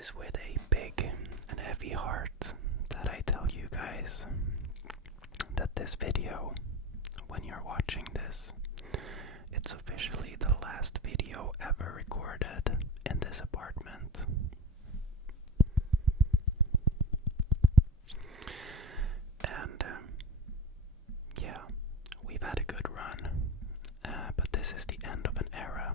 is with a big and heavy heart that I tell you guys that this video, when you're watching this, it's officially the last video ever recorded in this apartment. And yeah, we've had a good run, but this is the end of an era.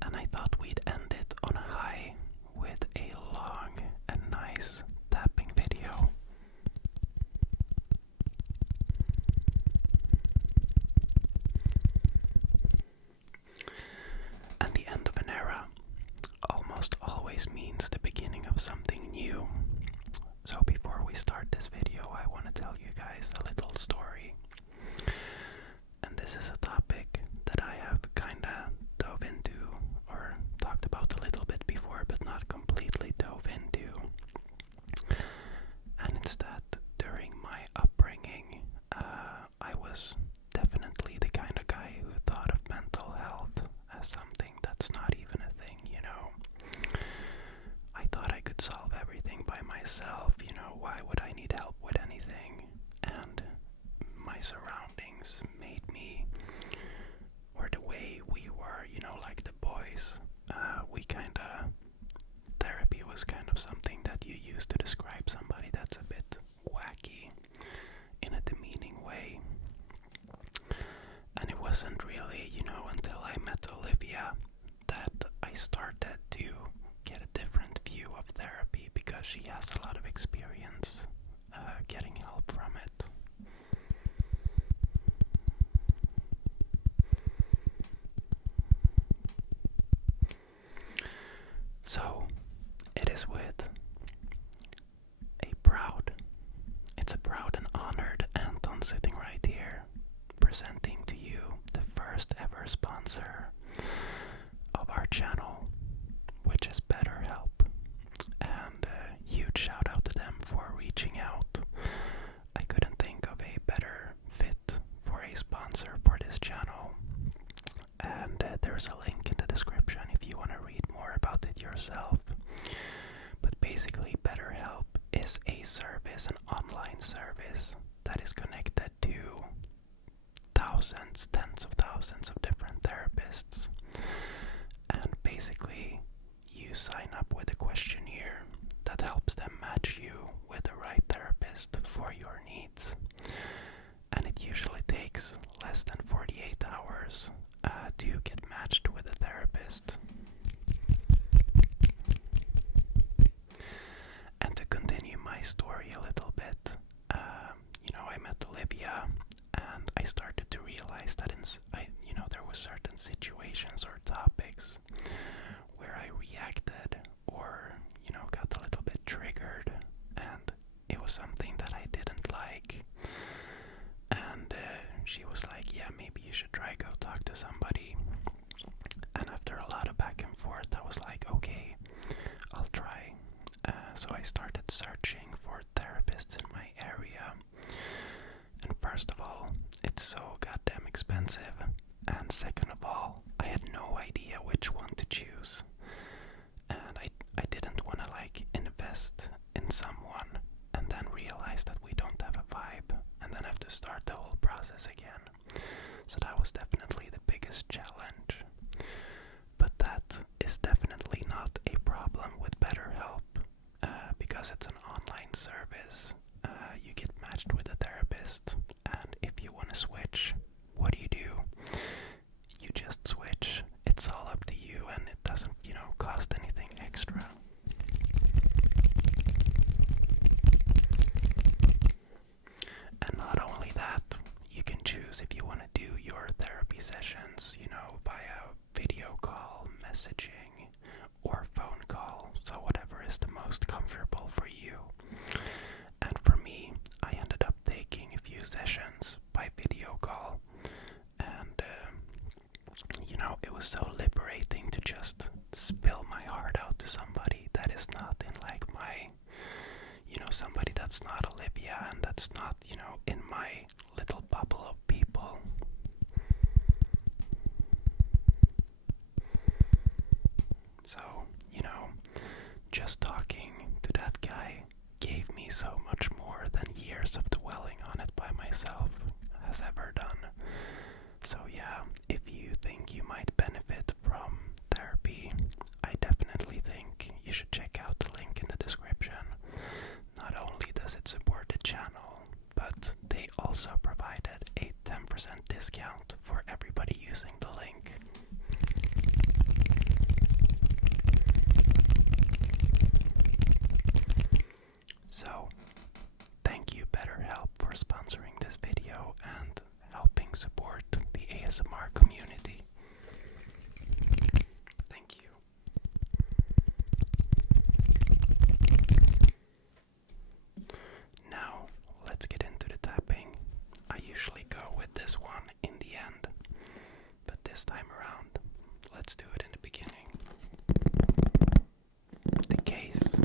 And I thought we'd end it on a high with a long and nice tapping video. And the end of an era almost always means the beginning of something new. So before we start this video, I want to tell you guys a little story. And this is a topic that I have kinda dove into or talked about a little bit before, but not completely dove into. And instead, during my upbringing, I was definitely the kind of guy who thought of mental health as something that's not even a thing, you know. I thought I could solve everything by myself, you know, why would I need help with anything? And my surroundings made me, or the way we were, you know, like the boys, therapy was kind of something that you use to describe somebody that's a bit wacky in a demeaning way. And it wasn't really, you know, until I met Olivia that I started to get a different view of therapy, because she has a lot of experience getting help from it. So, it is with it's a proud and honored Anton sitting right here, presenting to you the first ever sponsor of our channel, which is BetterHelp. And a huge shout out to them for reaching out. I couldn't think of a better fit for a sponsor for this channel. And there's a link in the description if you want to read more about it yourself. But basically, BetterHelp is a service, an online service that is connected to thousands, tens of thousands of different therapists. And basically, you sign up with a questionnaire that helps them match you with the right therapist for your needs. And it usually takes less than 48 hours to get matched with a therapist. And to continue my story a little bit, you know, I met Olivia, and I started to realize that there were certain situations or topics where I reacted or, you know, got a little bit triggered, and it was something that I didn't like. And she was like, yeah, maybe you should try go talk to somebody. And after a lot of back and forth, I was like, okay, I'll try. So I started searching for therapists in my area. And first of all, it's so goddamn expensive. And second of all, I had no idea which one to choose. And I didn't want to invest in someone and then realize that we don't have a vibe and then have to start the whole process again. So that was definitely the biggest challenge. But that is definitely not a problem with BetterHelp, because it's an online service. You get matched with a therapist, and if you want to switch, what do? You just switch. It's all up to you, and it doesn't, you know, cost anything extra. And not only that, you can choose if you want to do your therapy sessions, you know, via video call, messaging, or phone call. So whatever is the most comfortable for you. And for me, I ended up taking a few sessions by video call. And, you know, it was so liberating to just spill my heart out to somebody that is not in somebody that's not Olivia and that's not, in my little bubble of people. So, just talking to that guy gave me so much more than years of dwelling on it by myself has ever done. So yeah, if you think you might benefit from therapy, I definitely think you should check out the link in the description. Not only does it support the channel, but they also provided a 10% discount for everybody using the link. So, thank you BetterHelp for sponsoring this video and helping support the ASMR community. Thank you. Now, let's get into the tapping. I usually go with this one in the end, but this time around, let's do it in the beginning. The case.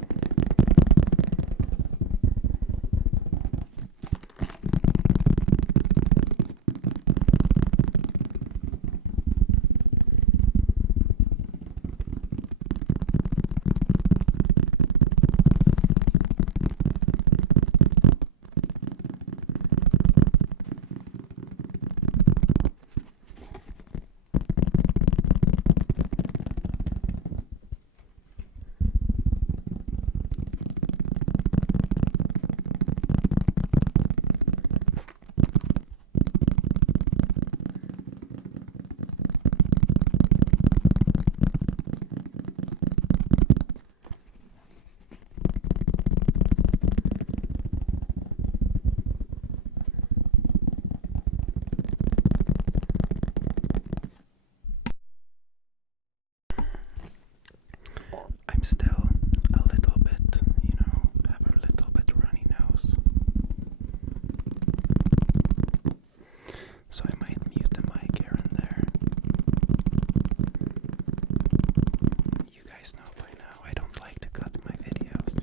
I'm still a little bit, have a little bit runny nose. So I might mute the mic here and there. You guys know by now I don't like to cut my videos.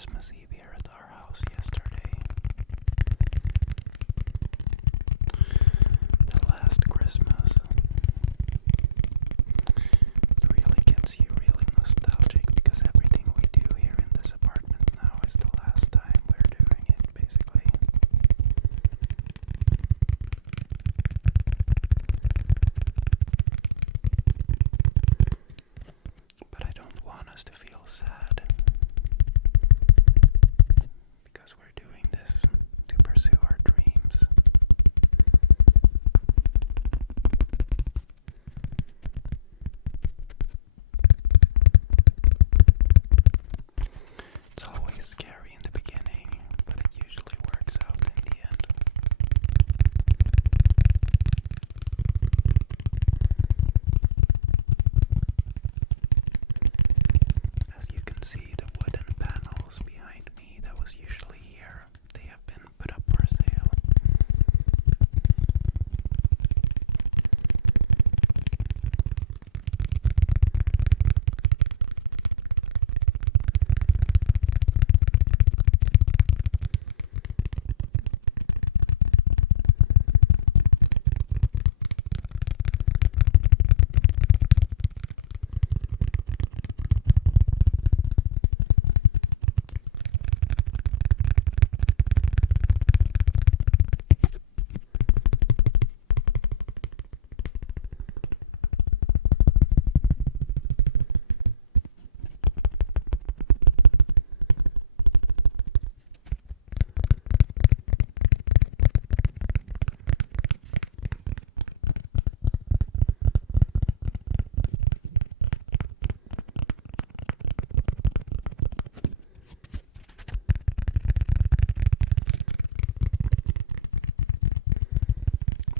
Christmas Eve here at our house yesterday. The last Christmas really gets you really nostalgic because everything we do here in this apartment now is the last time we're doing it, basically. But I don't want us to feel sad because we're doing this to pursue our dreams. It's always scary in the beginning, but it usually works out in the end. As you can see, the wooden panels behind me that was usually here, they have been put up for sale.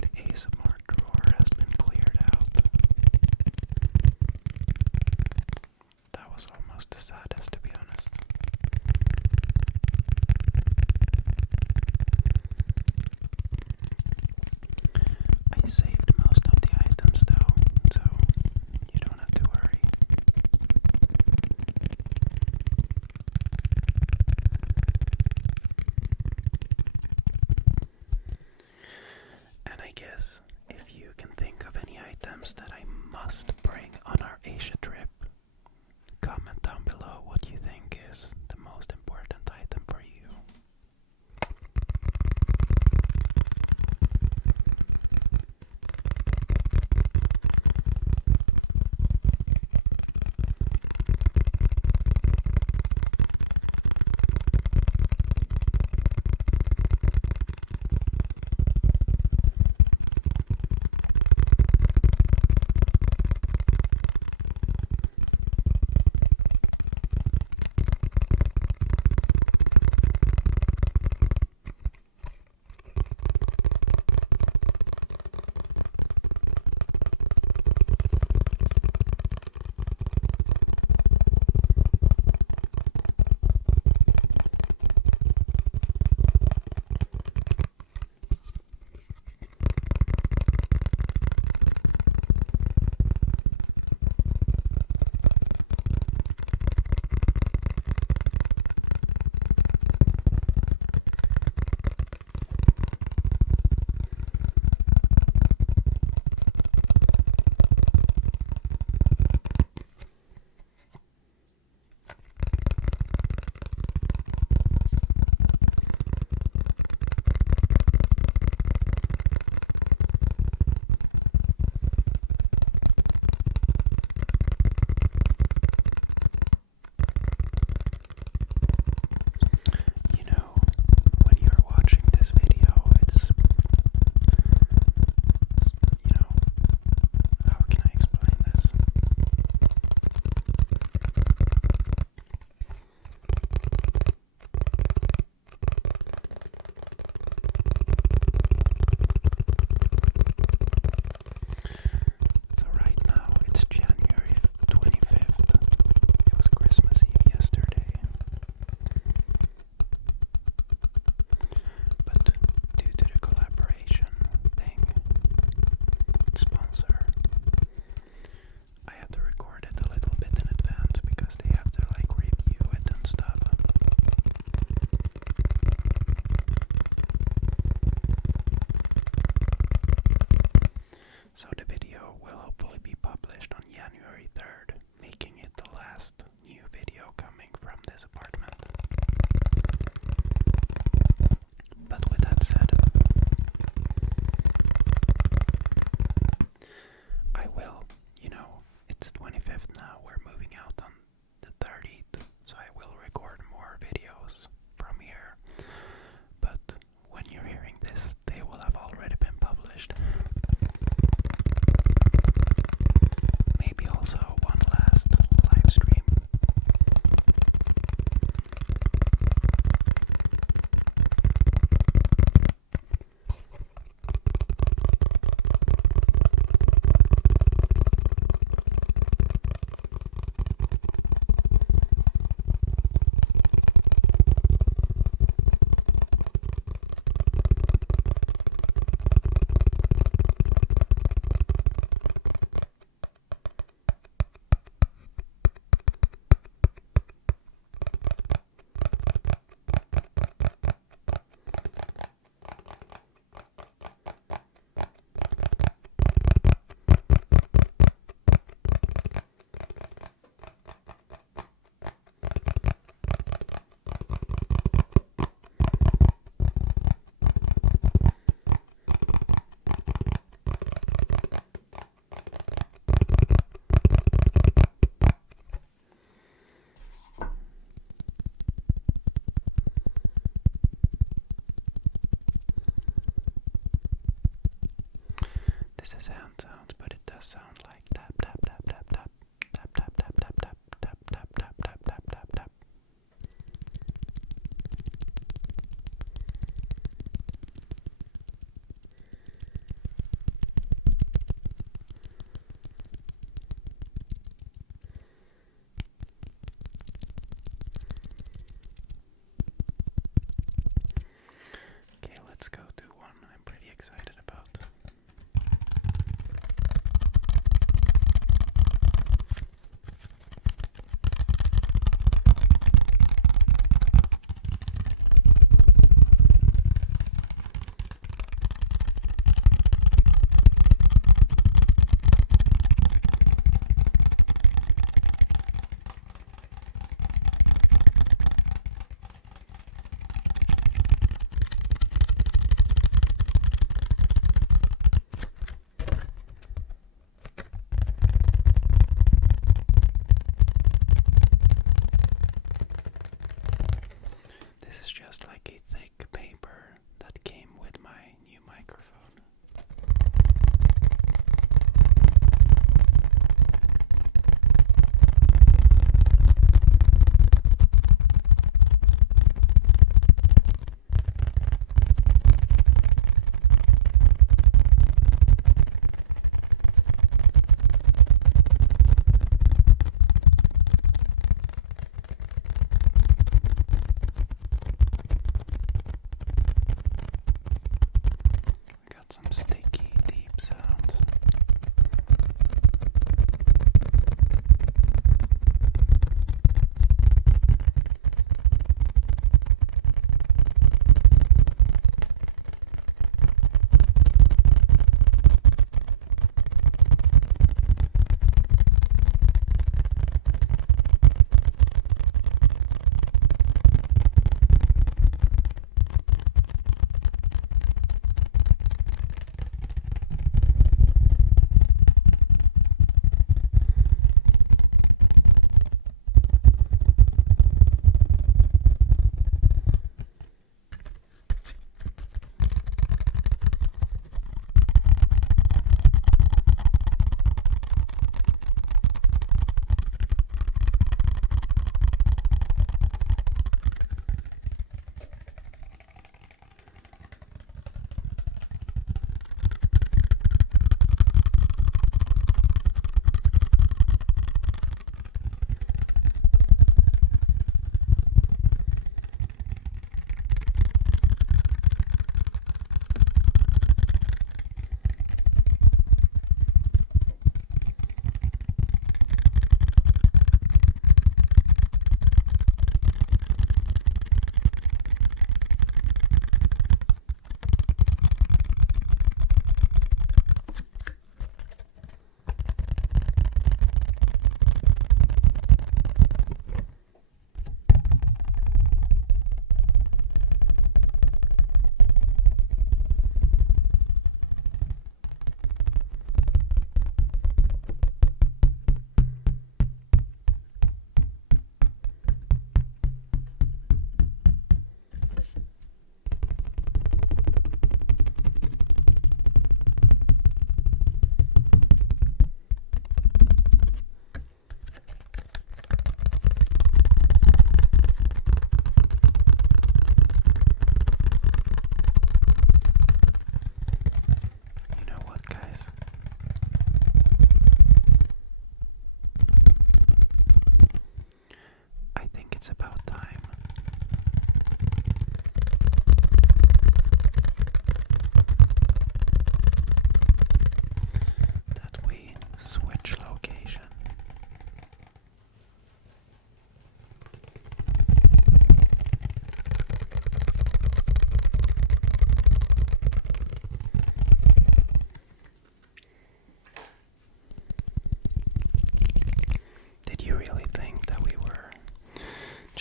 The ASMR drawer has been cleared out. That was almost the saddest, to be honest. I saved most of the items though, so you don't have to worry. And I guess if you can think of any items that I must bring on our Asia trip, comment down below what you think is the most important item for you. So the video will hopefully be published on January 3rd, making it the last new video coming from this apartment. But with that said, I will, it's the 25th now, we're moving out on the 30th, so I will record more videos from here. But when you're hearing this, they will have already been published. Maybe also one last live stream. This is hand sounds, but it does sound like tap tap tap tap tap tap tap tap tap tap tap tap tap tap tap tap tap. Okay, let's go to one I'm pretty excited about.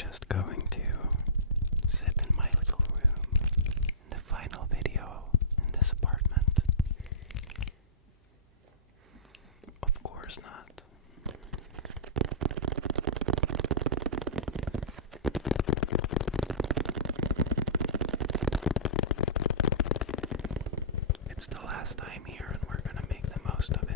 just going to sit in my little room in the final video in this apartment. Of course not. It's the last time here and we're gonna make the most of it.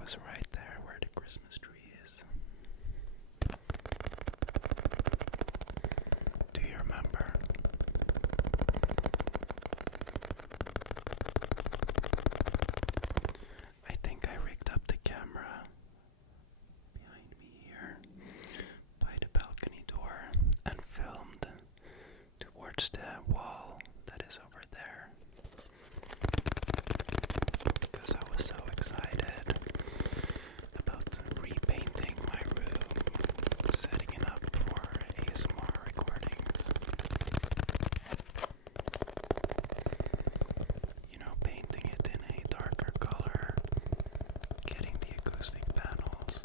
Was right there where the Christmas tree is. Do you remember? I think I rigged up the camera behind me here by the balcony door and filmed towards the wall that is over there because I was so excited repainting my room, setting it up for ASMR recordings. You know, painting it in a darker color, getting the acoustic panels.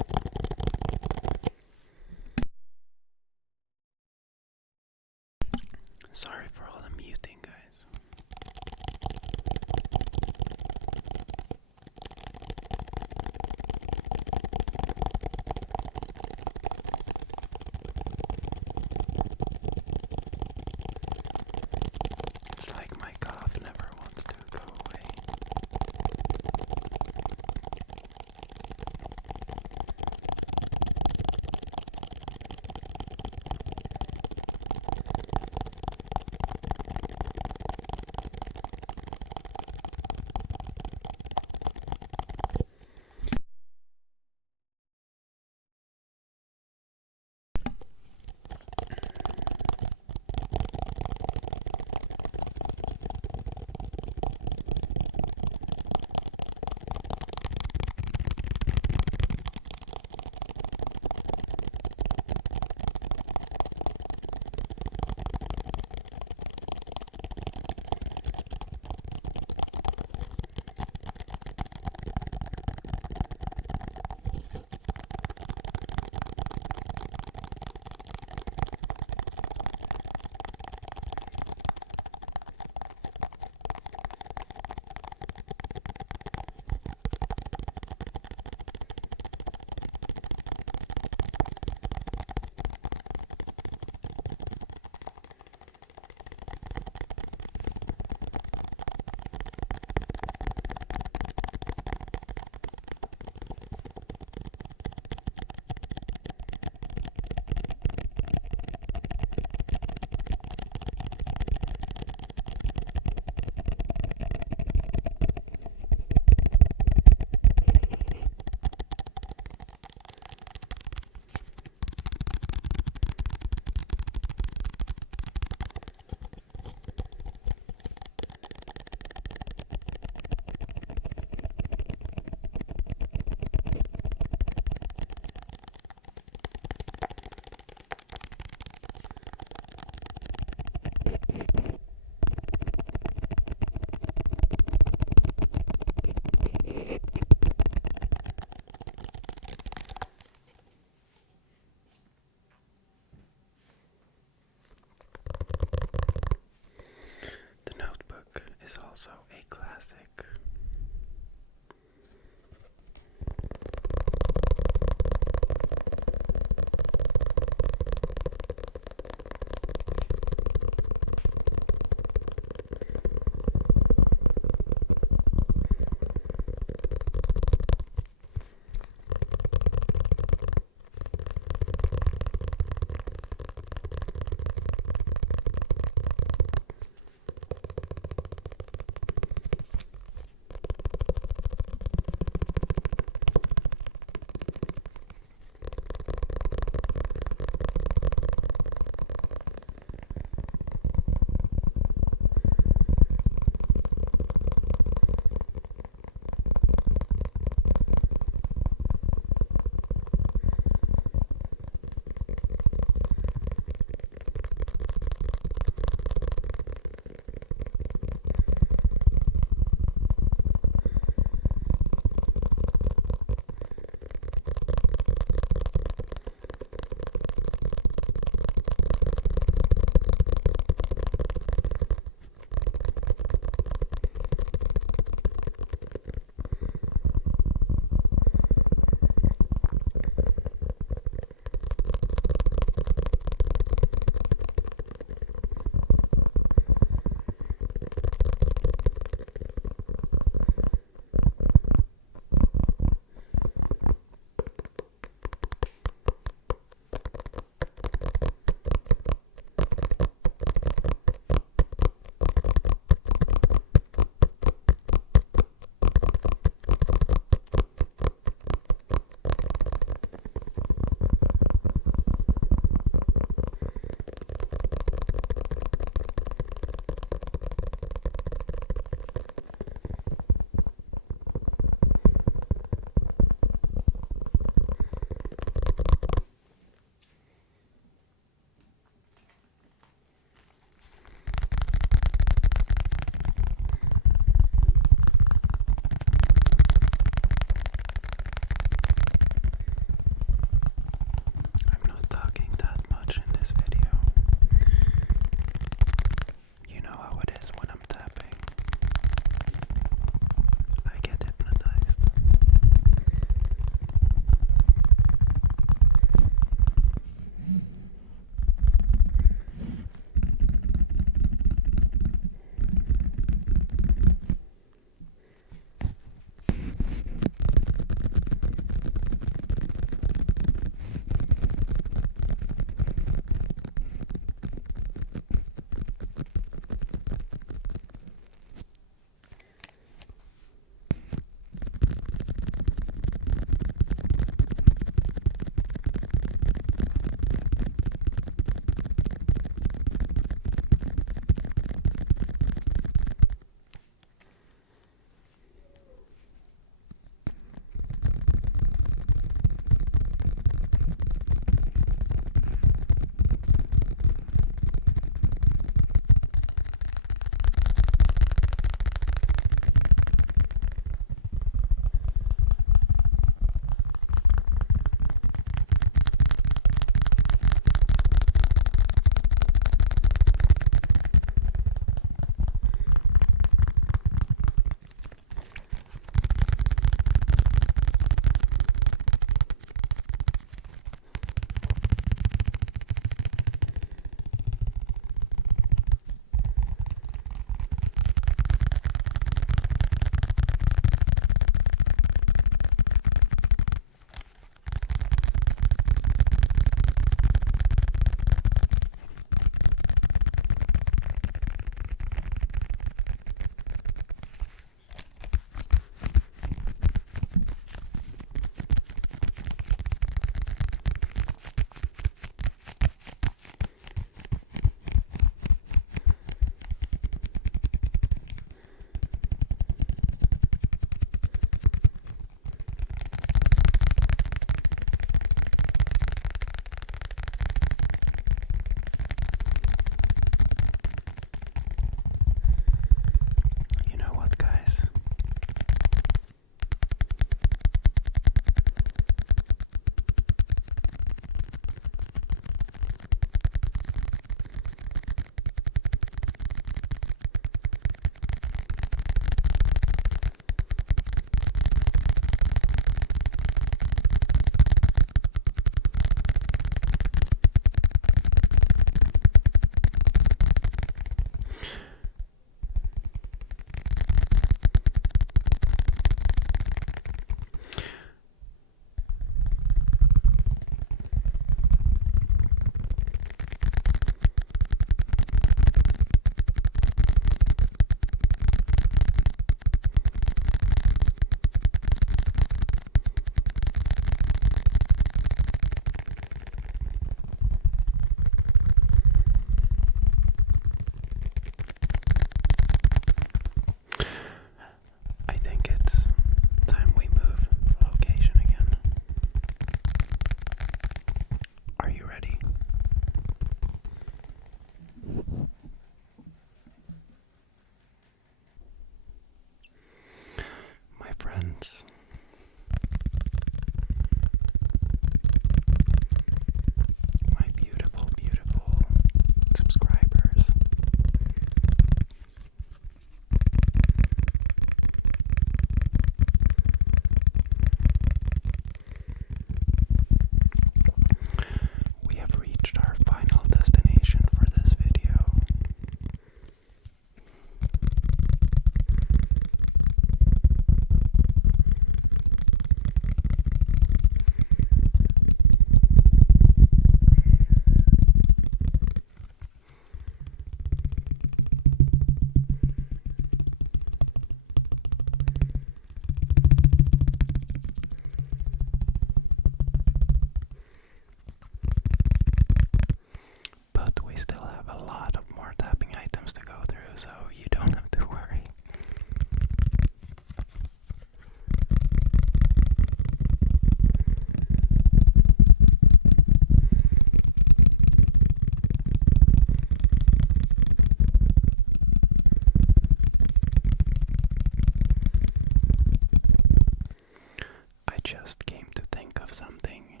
just came to think of something.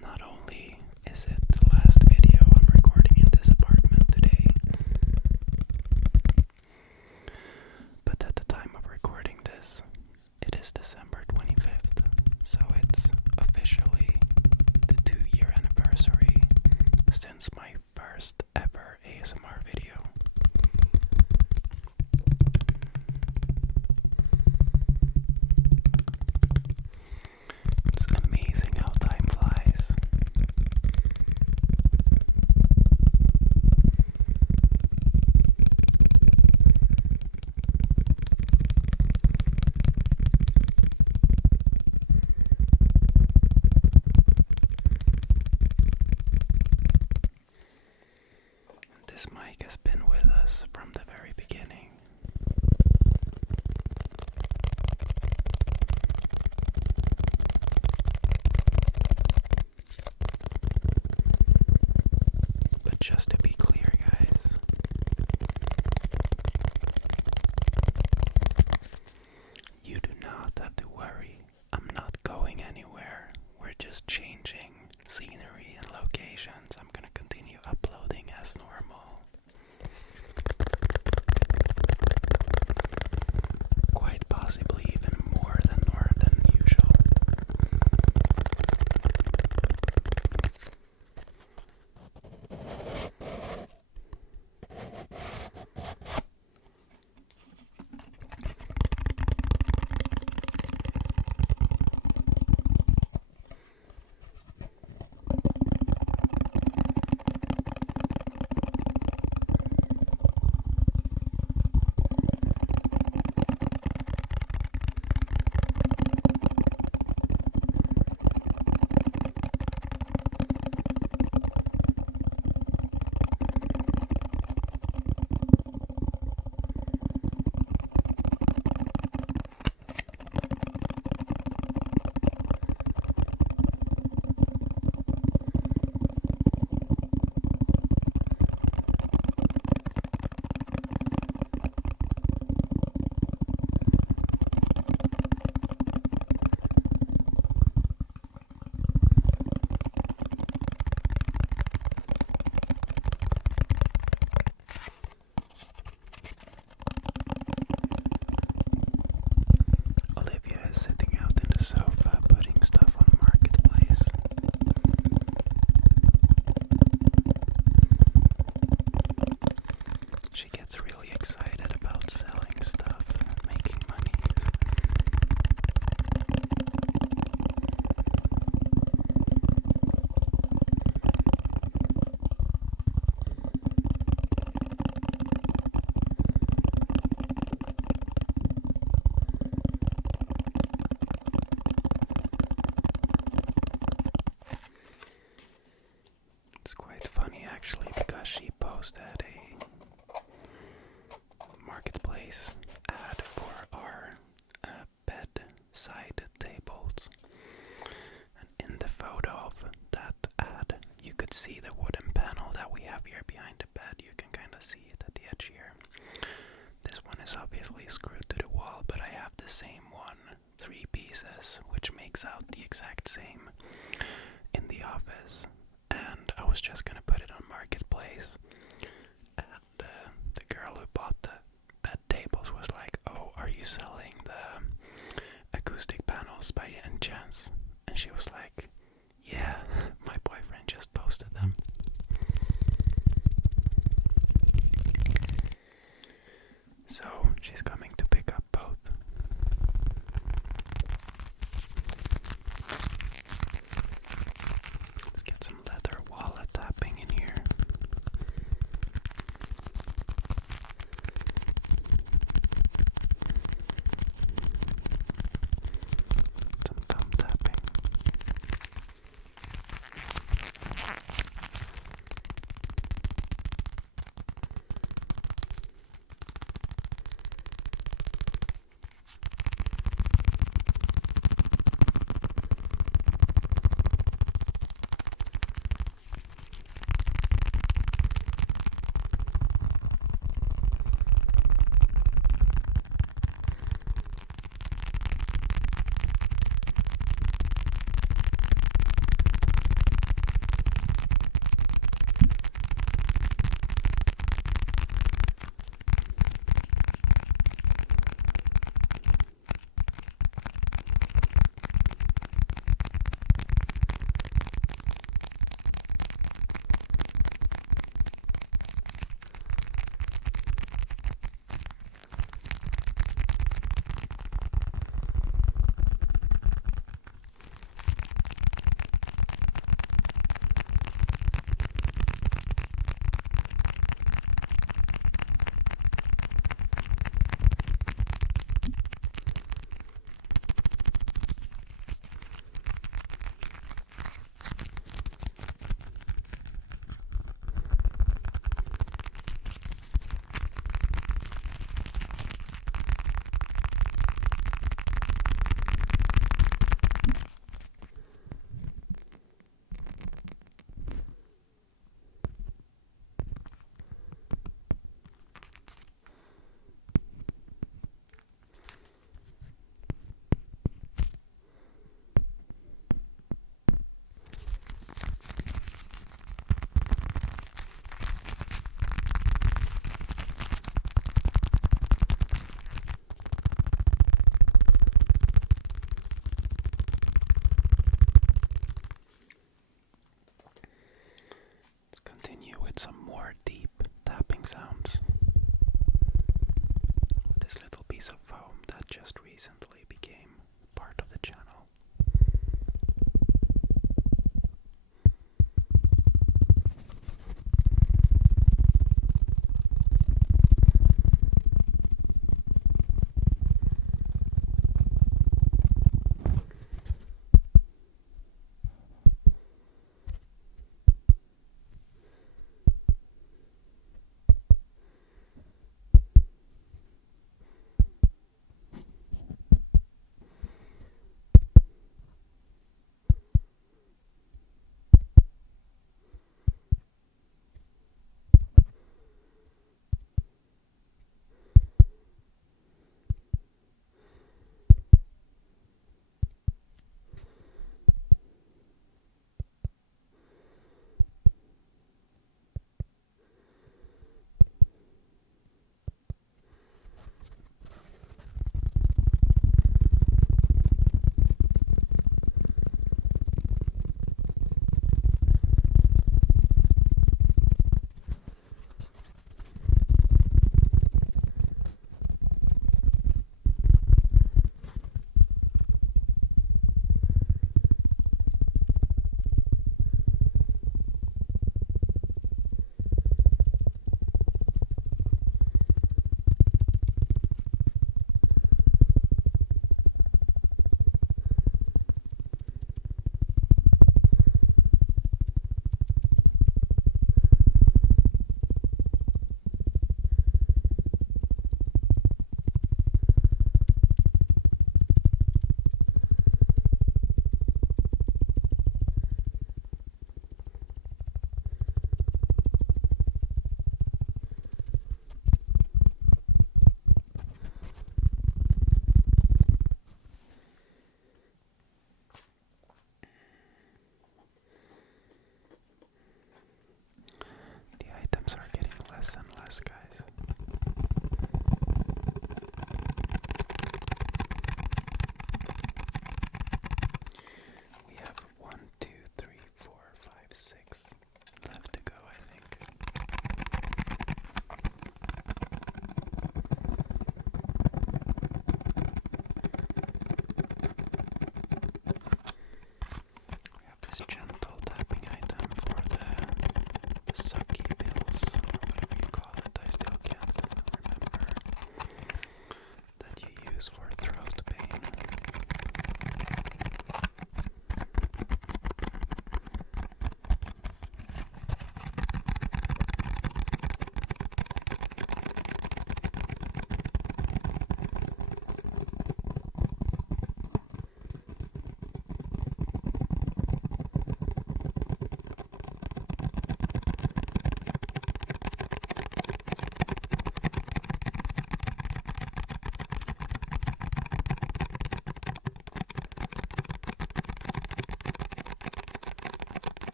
Not only is it the last video I'm recording in this apartment today, but at the time of recording this, it is December 25th, so it's officially the 2-year anniversary since my first ever ASMR video. It's amazing how time flies. This mic has been with us from the very beginning. But just to be clear, guys, you do not have to worry. I'm not going anywhere. We're just changing scenery and locations. I'm gonna continue uploading as normal. Quite possibly even more than usual. Olivia is sitting out in the sofa putting stuff on Marketplace. She gets really excited about selling stuff and making money. It's quite funny actually, because she posted a Marketplace ad for our bedside tables, and in the photo of that ad you could see the wooden panel that we have here behind the bed. You can kind of see it at the edge here. This one is obviously screwed to the wall, but I have the same one, 3 pieces, which makes out the exact same in the office. And I was just gonna put it on Marketplace, and the girl who bought the bed tables was like, "Oh, are you selling the acoustic panels by any chance?" And she was like, "Yeah, my boyfriend just posted them." So she's coming to pick up both. Let's get some leather wallet tapping in here. Some thumb tapping.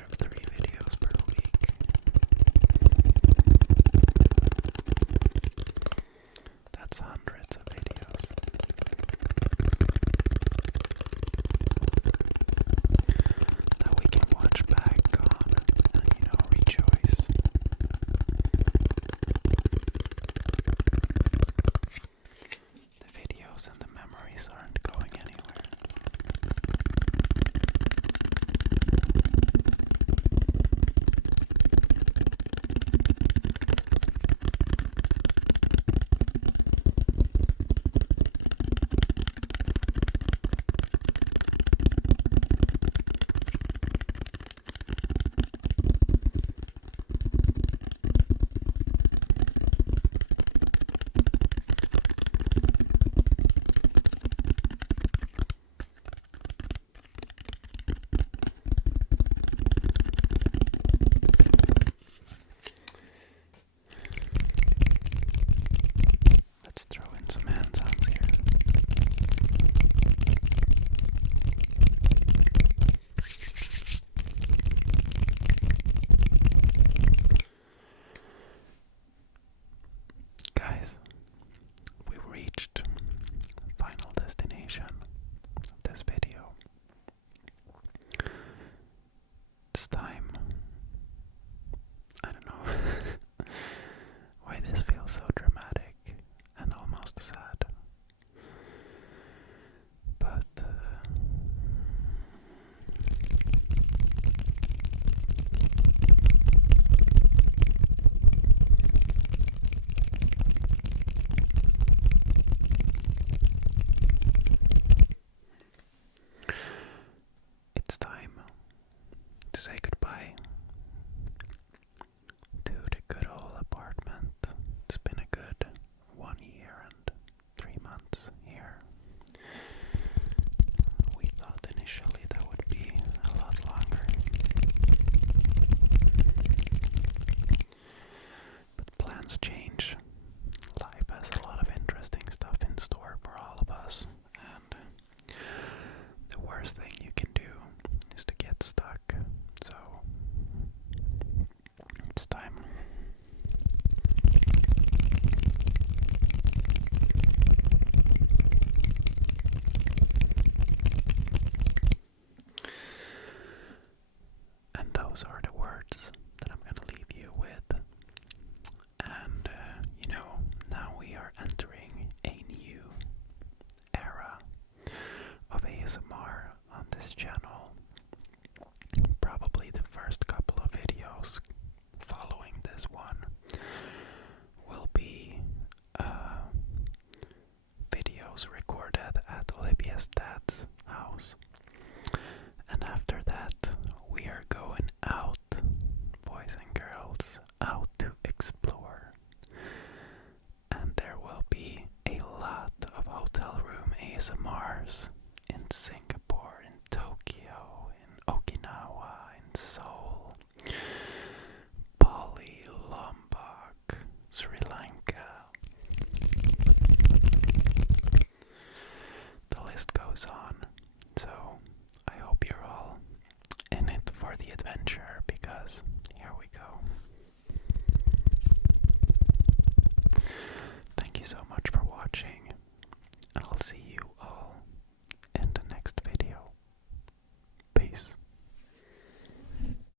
of